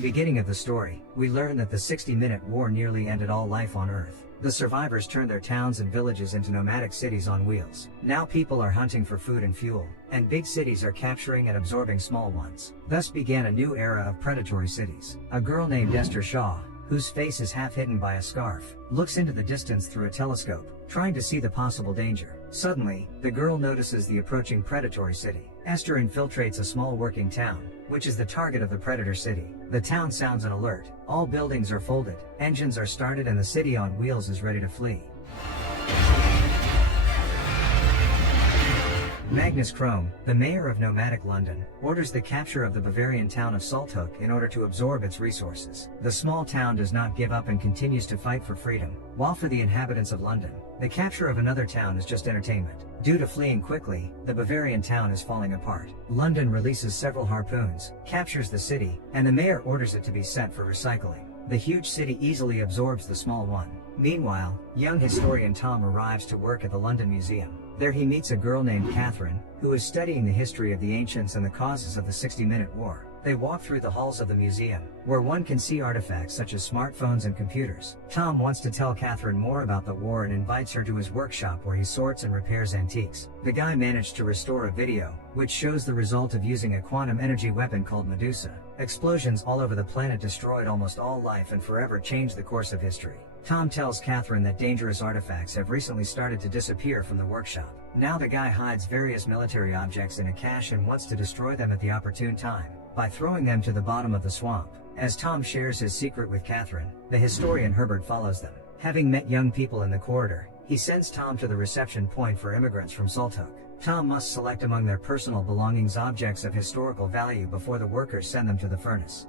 beginning of the story, we learn that the 60-minute war nearly ended all life on Earth. The survivors turned their towns and villages into nomadic cities on wheels. Now people are hunting for food and fuel, and big cities are capturing and absorbing small ones. Thus began a new era of predatory cities. A girl named Hester Shaw, whose face is half hidden by a scarf, looks into the distance through a telescope, trying to see the possible danger. Suddenly, the girl notices the approaching predatory city. Hester infiltrates a small working town, which is the target of the predator city. The town sounds an alert. All buildings are folded, engines are started, and the city on wheels is ready to flee. Magnus Krome, the mayor of nomadic London, orders the capture of the Bavarian town of Salthook in order to absorb its resources. The small town does not give up and continues to fight for freedom, while for the inhabitants of London, the capture of another town is just entertainment. Due to fleeing quickly, the Bavarian town is falling apart. London releases several harpoons, captures the city, and the mayor orders it to be sent for recycling. The huge city easily absorbs the small one. Meanwhile, young historian Tom arrives to work at the London Museum. There he meets a girl named Catherine, who is studying the history of the ancients and the causes of the 60-minute war. They walk through the halls of the museum, where one can see artifacts such as smartphones and computers. Tom wants to tell Catherine more about the war and invites her to his workshop where he sorts and repairs antiques. The guy managed to restore a video, which shows the result of using a quantum energy weapon called Medusa. Explosions all over the planet destroyed almost all life and forever changed the course of history. Tom tells Catherine that dangerous artifacts have recently started to disappear from the workshop. Now the guy hides various military objects in a cache and wants to destroy them at the opportune time, by throwing them to the bottom of the swamp. As Tom shares his secret with Catherine, the historian Herbert follows them. Having met young people in the corridor, he sends Tom to the reception point for immigrants from Salthook. Tom must select among their personal belongings objects of historical value before the workers send them to the furnace.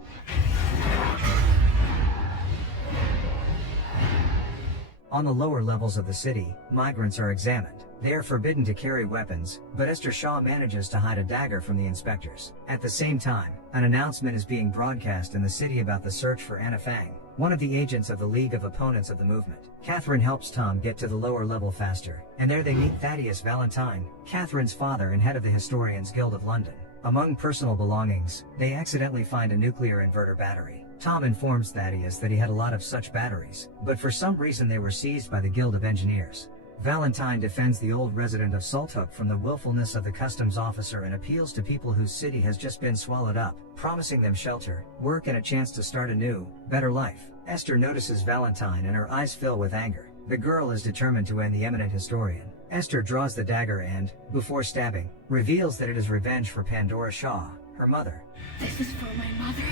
On the lower levels of the city, migrants are examined. They are forbidden to carry weapons, but Hester Shaw manages to hide a dagger from the inspectors. At the same time, an announcement is being broadcast in the city about the search for Anna Fang, one of the agents of the League of Opponents of the movement. Catherine helps Tom get to the lower level faster, and there they meet Thaddeus Valentine, Catherine's father and head of the Historians Guild of London. Among personal belongings, they accidentally find a nuclear inverter battery. Tom informs Thaddeus that he had a lot of such batteries, but for some reason they were seized by the Guild of Engineers. Valentine defends the old resident of Salthook from the willfulness of the customs officer and appeals to people whose city has just been swallowed up, promising them shelter, work and a chance to start a new, better life. Hester notices Valentine and her eyes fill with anger. The girl is determined to end the eminent historian. Hester draws the dagger and, before stabbing, reveals that it is revenge for Pandora Shaw, her mother. This is for my mother.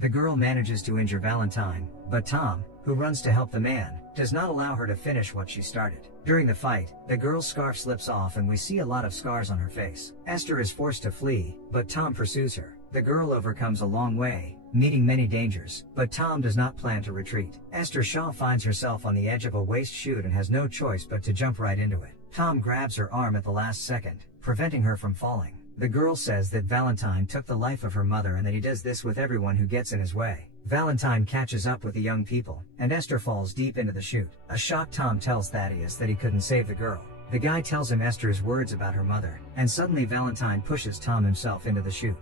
The girl manages to injure Valentine, but Tom, who runs to help the man, does not allow her to finish what she started. During the fight, the girl's scarf slips off and we see a lot of scars on her face. Hester is forced to flee, but Tom pursues her. The girl overcomes a long way, meeting many dangers, but Tom does not plan to retreat. Hester Shaw finds herself on the edge of a waste chute and has no choice but to jump right into it. Tom grabs her arm at the last second, preventing her from falling. The girl says that Valentine took the life of her mother and that he does this with everyone who gets in his way. Valentine catches up with the young people, and Hester falls deep into the chute. A shocked Tom tells Thaddeus that he couldn't save the girl. The guy tells him Hester's words about her mother, and suddenly Valentine pushes Tom himself into the chute.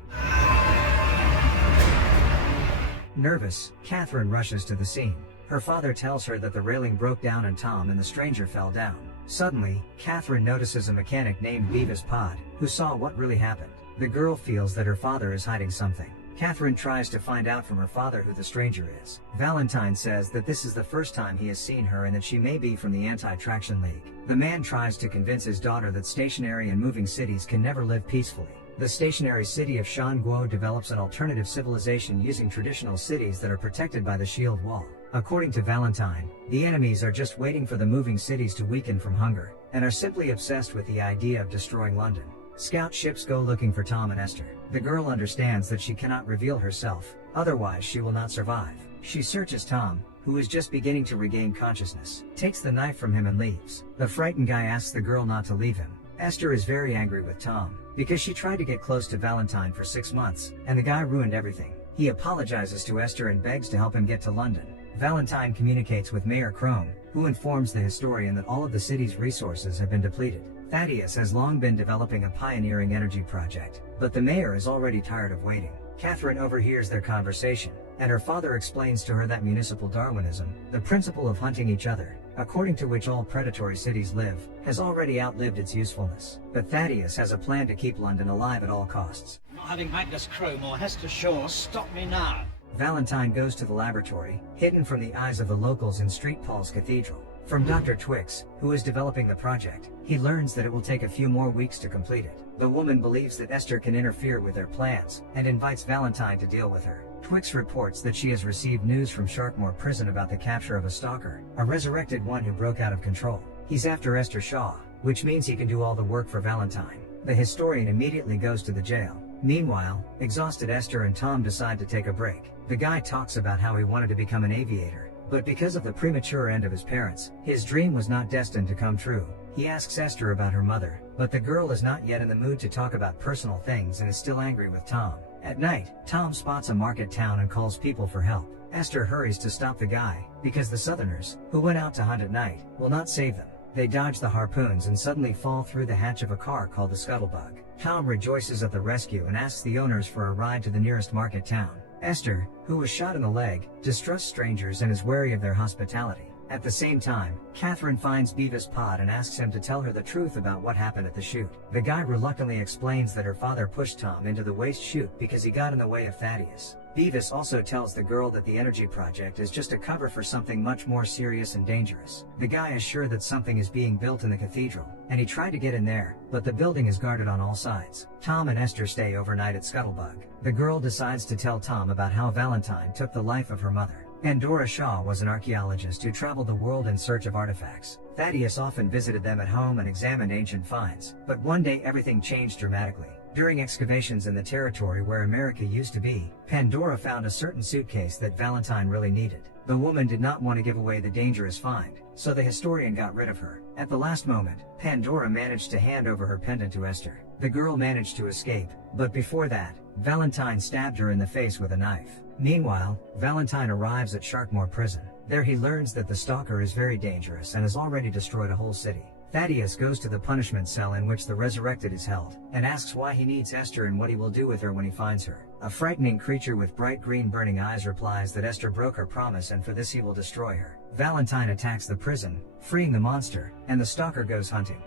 Nervous, Catherine rushes to the scene. Her father tells her that the railing broke down and Tom and the stranger fell down. Suddenly, Catherine notices a mechanic named Beavis Pod, who saw what really happened. The girl feels that her father is hiding something. Catherine tries to find out from her father who the stranger is. Valentine says that this is the first time he has seen her and that she may be from the Anti-Traction League. The man tries to convince his daughter that stationary and moving cities can never live peacefully. The stationary city of Shanguo develops an alternative civilization using traditional cities that are protected by the shield wall. According to Valentine, the enemies are just waiting for the moving cities to weaken from hunger, and are simply obsessed with the idea of destroying London. Scout ships go looking for Tom and Hester. The girl understands that she cannot reveal herself, otherwise she will not survive. She searches Tom, who is just beginning to regain consciousness, takes the knife from him and leaves. The frightened guy asks the girl not to leave him. Hester is very angry with Tom, because she tried to get close to Valentine for 6 months, and the guy ruined everything. He apologizes to Hester and begs to help him get to London. Valentine communicates with Mayor Krome, who informs the historian that all of the city's resources have been depleted. Thaddeus has long been developing a pioneering energy project, but the mayor is already tired of waiting. Catherine overhears their conversation, and her father explains to her that municipal Darwinism, the principle of hunting each other, according to which all predatory cities live, has already outlived its usefulness. But Thaddeus has a plan to keep London alive at all costs. Not having Magnus Chrome or Hester Shaw stop me now. Valentine goes to the laboratory, hidden from the eyes of the locals in St. Paul's Cathedral. From Dr. Twix, who is developing the project, he learns that it will take a few more weeks to complete it. The woman believes that Hester can interfere with their plans, and invites Valentine to deal with her. Twix reports that she has received news from Sharkmoor Prison about the capture of a stalker, a resurrected one who broke out of control. He's after Hester Shaw, which means he can do all the work for Valentine. The historian immediately goes to the jail. Meanwhile, exhausted Hester and Tom decide to take a break. The guy talks about how he wanted to become an aviator, but because of the premature end of his parents, his dream was not destined to come true. He asks Hester about her mother, but the girl is not yet in the mood to talk about personal things and is still angry with Tom. At night, Tom spots a market town and calls people for help. Hester hurries to stop the guy, because the Southerners, who went out to hunt at night, will not save them. They dodge the harpoons and suddenly fall through the hatch of a car called the Scuttlebug. Tom rejoices at the rescue and asks the owners for a ride to the nearest market town. Hester, who was shot in the leg, distrusts strangers and is wary of their hospitality. At the same time, Catherine finds Beavis Pod and asks him to tell her the truth about what happened at the shoot. The guy reluctantly explains that her father pushed Tom into the waste chute because he got in the way of Thaddeus. Beavis also tells the girl that the energy project is just a cover for something much more serious and dangerous. The guy is sure that something is being built in the cathedral, and he tried to get in there, but the building is guarded on all sides. Tom and Hester stay overnight at Scuttlebug. The girl decides to tell Tom about how Valentine took the life of her mother. Pandora Shaw was an archaeologist who traveled the world in search of artifacts. Thaddeus often visited them at home and examined ancient finds, but one day everything changed dramatically. During excavations in the territory where America used to be, Pandora found a certain suitcase that Valentine really needed. The woman did not want to give away the dangerous find, so the historian got rid of her. At the last moment, Pandora managed to hand over her pendant to Hester. The girl managed to escape, but before that, Valentine stabbed her in the face with a knife. Meanwhile, Valentine arrives at Sharkmoor Prison. There he learns that the stalker is very dangerous and has already destroyed a whole city. Thaddeus goes to the punishment cell in which the resurrected is held, and asks why he needs Hester and what he will do with her when he finds her. A frightening creature with bright green burning eyes replies that Hester broke her promise and for this he will destroy her. Valentine attacks the prison, freeing the monster, and the stalker goes hunting.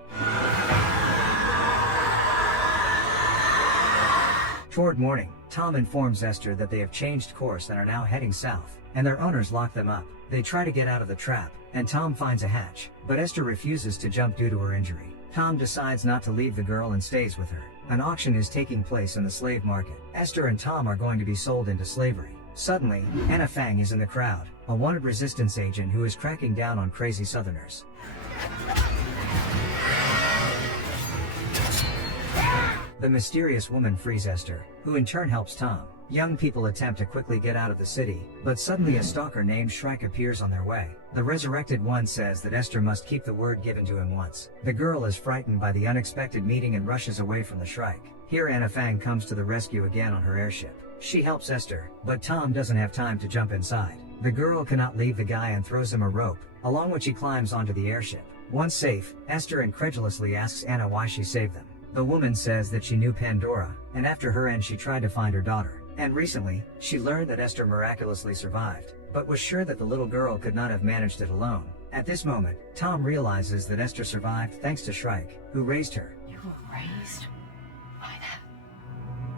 Toward morning, Tom informs Hester that they have changed course and are now heading south, and their owners lock them up. They try to get out of the trap, and Tom finds a hatch, but Hester refuses to jump due to her injury. Tom decides not to leave the girl and stays with her. An auction is taking place in the slave market. Hester and Tom are going to be sold into slavery. Suddenly, Anna Fang is in the crowd, a wanted resistance agent who is cracking down on crazy Southerners. The mysterious woman frees Hester, who in turn helps Tom. Young people attempt to quickly get out of the city, but suddenly a stalker named Shrike appears on their way. The resurrected one says that Hester must keep the word given to him once. The girl is frightened by the unexpected meeting and rushes away from the Shrike. Here Anna Fang comes to the rescue again on her airship. She helps Hester, but Tom doesn't have time to jump inside. The girl cannot leave the guy and throws him a rope, along which he climbs onto the airship. Once safe, Hester incredulously asks Anna why she saved them. The woman says that she knew Pandora, and after her end she tried to find her daughter. And recently, she learned that Hester miraculously survived, but was sure that the little girl could not have managed it alone. At this moment, Tom realizes that Hester survived thanks to Shrike, who raised her. You were raised by that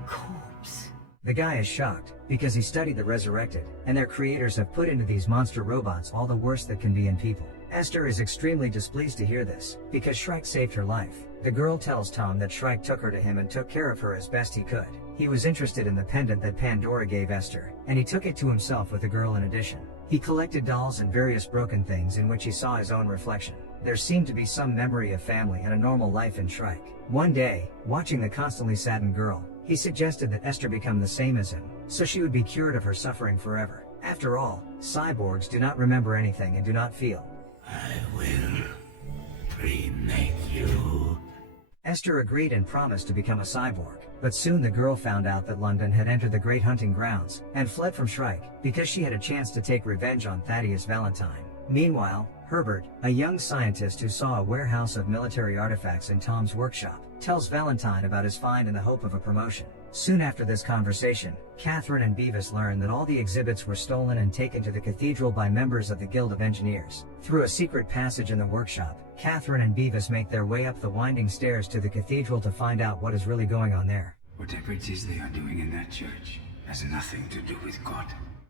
corpse. The guy is shocked, because he studied the resurrected, and their creators have put into these monster robots all the worst that can be in people. Hester is extremely displeased to hear this, because Shrike saved her life. The girl tells Tom that Shrike took her to him and took care of her as best he could. He was interested in the pendant that Pandora gave Hester, and he took it to himself with the girl in addition. He collected dolls and various broken things in which he saw his own reflection. There seemed to be some memory of family and a normal life in Shrike. One day, watching the constantly saddened girl, he suggested that Hester become the same as him, so she would be cured of her suffering forever. After all, cyborgs do not remember anything and do not feel. I will remake you. Hester agreed and promised to become a cyborg, but soon the girl found out that London had entered the great hunting grounds, and fled from Shrike, because she had a chance to take revenge on Thaddeus Valentine. Meanwhile, Herbert, a young scientist who saw a warehouse of military artifacts in Tom's workshop, tells Valentine about his find in the hope of a promotion. Soon after this conversation, Catherine and Beavis learn that all the exhibits were stolen and taken to the cathedral by members of the Guild of Engineers. Through a secret passage in the workshop, Catherine and Beavis make their way up the winding stairs to the cathedral to find out what is really going on there. Whatever it is they are doing in that church has nothing to do with God.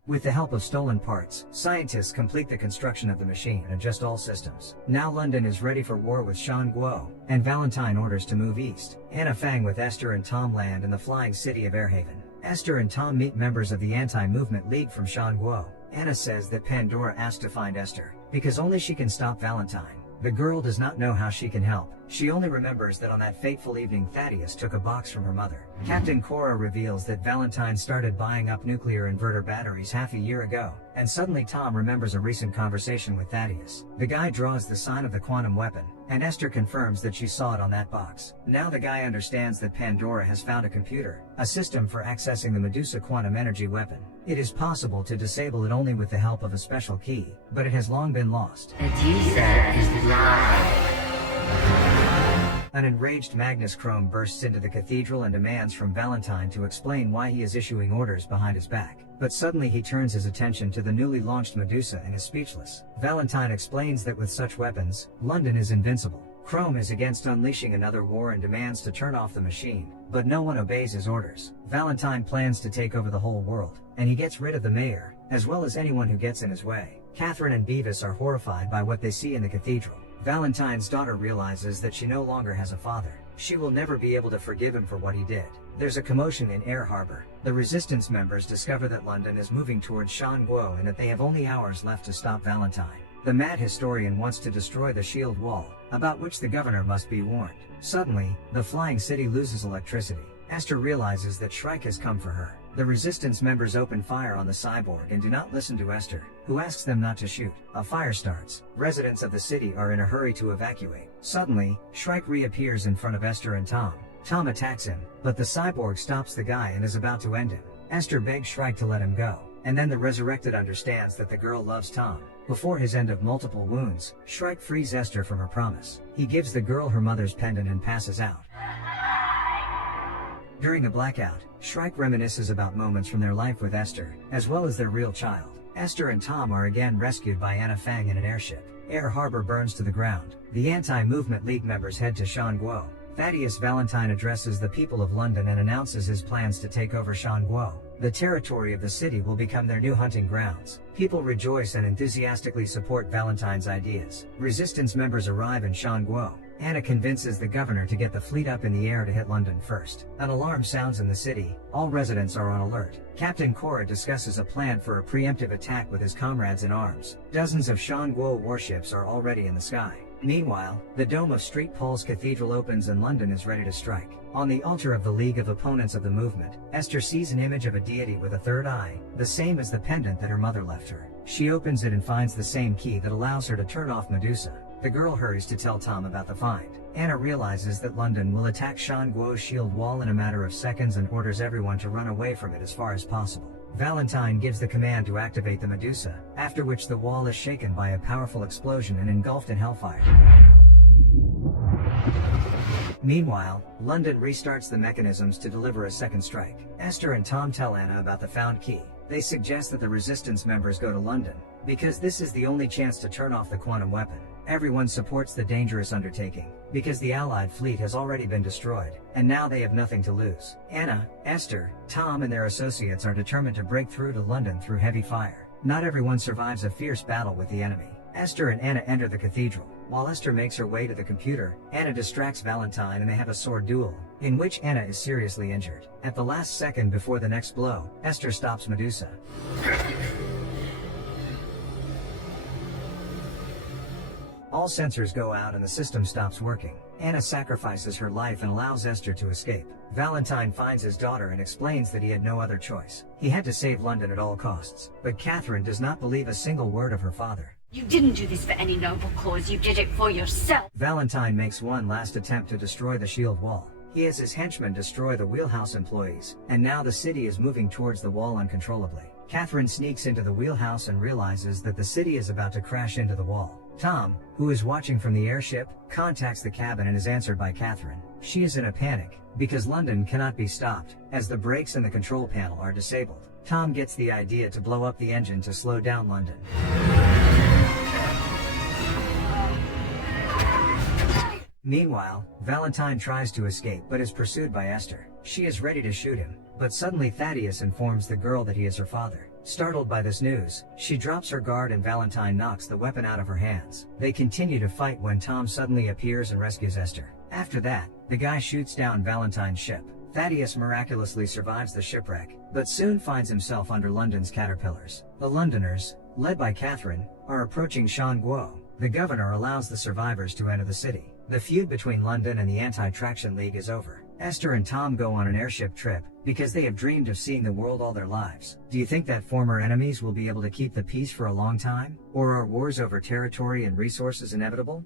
With the help of stolen parts, scientists complete the construction of the machine and adjust all systems. Now London is ready for war with Shan Guo, and Valentine orders to move east. Anna Fang with Esther and Tom land in the flying city of Airhaven. Esther and Tom meet members of the anti-movement league from Shan Guo. Anna says that Pandora asked to find Esther, because only she can stop Valentine. The girl does not know how she can help. She only remembers that on that fateful evening Thaddeus took a box from her mother. Captain Cora reveals that Valentine started buying up nuclear inverter batteries half a year ago, and suddenly Tom remembers a recent conversation with Thaddeus. The guy draws the sign of the quantum weapon, and Esther confirms that she saw it on that box. Now the guy understands that Pandora has found a computer, a system for accessing the Medusa quantum energy weapon. It is possible to disable it only with the help of a special key, but it has long been lost. Medusa is live. An enraged Magnus Chrome bursts into the cathedral and demands from Valentine to explain why he is issuing orders behind his back. But suddenly he turns his attention to the newly launched Medusa and is speechless. Valentine explains that with such weapons, London is invincible. Chrome is against unleashing another war and demands to turn off the machine, but no one obeys his orders. Valentine plans to take over the whole world, and he gets rid of the mayor, as well as anyone who gets in his way. Catherine and Beavis are horrified by what they see in the cathedral. Valentine's daughter realizes that she no longer has a father. She will never be able to forgive him for what he did. There's a commotion in Air Harbor. The resistance members discover that London is moving towards Shan Guo and that they have only hours left to stop Valentine. The mad historian wants to destroy the shield wall, about which the governor must be warned. Suddenly, the flying city loses electricity. Esther realizes that Shrike has come for her. The resistance members open fire on the cyborg and do not listen to Esther, who asks them not to shoot. A fire starts. Residents of the city are in a hurry to evacuate. Suddenly, Shrike reappears in front of Esther and Tom. Tom attacks him, but the cyborg stops the guy and is about to end him. Esther begs Shrike to let him go, and then the resurrected understands that the girl loves Tom. Before his end of multiple wounds, Shrike frees Esther from her promise. He gives the girl her mother's pendant and passes out. During a blackout, Shrike reminisces about moments from their life with Esther, as well as their real child. Esther and Tom are again rescued by Anna Fang in an airship. Air Harbor burns to the ground. The Anti-Movement League members head to Shan Guo. Thaddeus Valentine addresses the people of London and announces his plans to take over Shan Guo. The territory of the city will become their new hunting grounds. People rejoice and enthusiastically support Valentine's ideas. Resistance members arrive in Shan Guo. Anna convinces the governor to get the fleet up in the air to hit London first. An alarm sounds in the city. All residents are on alert. Captain Cora discusses a plan for a preemptive attack with his comrades in arms. Dozens of Shan Guo warships are already in the sky. Meanwhile, the dome of St. Paul's Cathedral opens and London is ready to strike. On the altar of the League of Opponents of the Movement, Esther sees an image of a deity with a third eye, the same as the pendant that her mother left her. She opens it and finds the same key that allows her to turn off Medusa. The girl hurries to tell Tom about the find. Anna realizes that London will attack Shan Guo's shield wall in a matter of seconds and orders everyone to run away from it as far as possible. Valentine gives the command to activate the Medusa, after which the wall is shaken by a powerful explosion and engulfed in hellfire. Meanwhile, London restarts the mechanisms to deliver a second strike. Esther and Tom tell Anna about the found key. They suggest that the resistance members go to London, because this is the only chance to turn off the quantum weapon. Everyone supports the dangerous undertaking, because the Allied fleet has already been destroyed, and now they have nothing to lose. Anna, Esther, Tom and their associates are determined to break through to London through heavy fire. Not everyone survives a fierce battle with the enemy. Esther and Anna enter the cathedral. While Esther makes her way to the computer, Anna distracts Valentine and they have a sword duel, in which Anna is seriously injured. At the last second before the next blow, Esther stops Medusa. All sensors go out and the system stops working. Anna sacrifices her life and allows Esther to escape. Valentine finds his daughter and explains that he had no other choice. He had to save London at all costs. But Catherine does not believe a single word of her father. You didn't do this for any noble cause, you did it for yourself. Valentine makes one last attempt to destroy the shield wall. He has his henchmen destroy the wheelhouse employees, and now the city is moving towards the wall uncontrollably. Catherine sneaks into the wheelhouse and realizes that the city is about to crash into the wall. Tom, who is watching from the airship, contacts the cabin and is answered by Catherine. She is in a panic, because London cannot be stopped, as the brakes and the control panel are disabled. Tom gets the idea to blow up the engine to slow down London. Meanwhile, Valentine tries to escape but is pursued by Hester. She is ready to shoot him, but suddenly Thaddeus informs the girl that he is her father. Startled by this news, she drops her guard and Valentine knocks the weapon out of her hands. They continue to fight when Tom suddenly appears and rescues Hester. After that, the guy shoots down Valentine's ship. Thaddeus miraculously survives the shipwreck, but soon finds himself under London's caterpillars. The Londoners, led by Catherine, are approaching Shanguo. The governor allows the survivors to enter the city. The feud between London and the Anti-Traction League is over. Hester and Tom go on an airship trip, because they have dreamed of seeing the world all their lives. Do you think that former enemies will be able to keep the peace for a long time? Or are wars over territory and resources inevitable?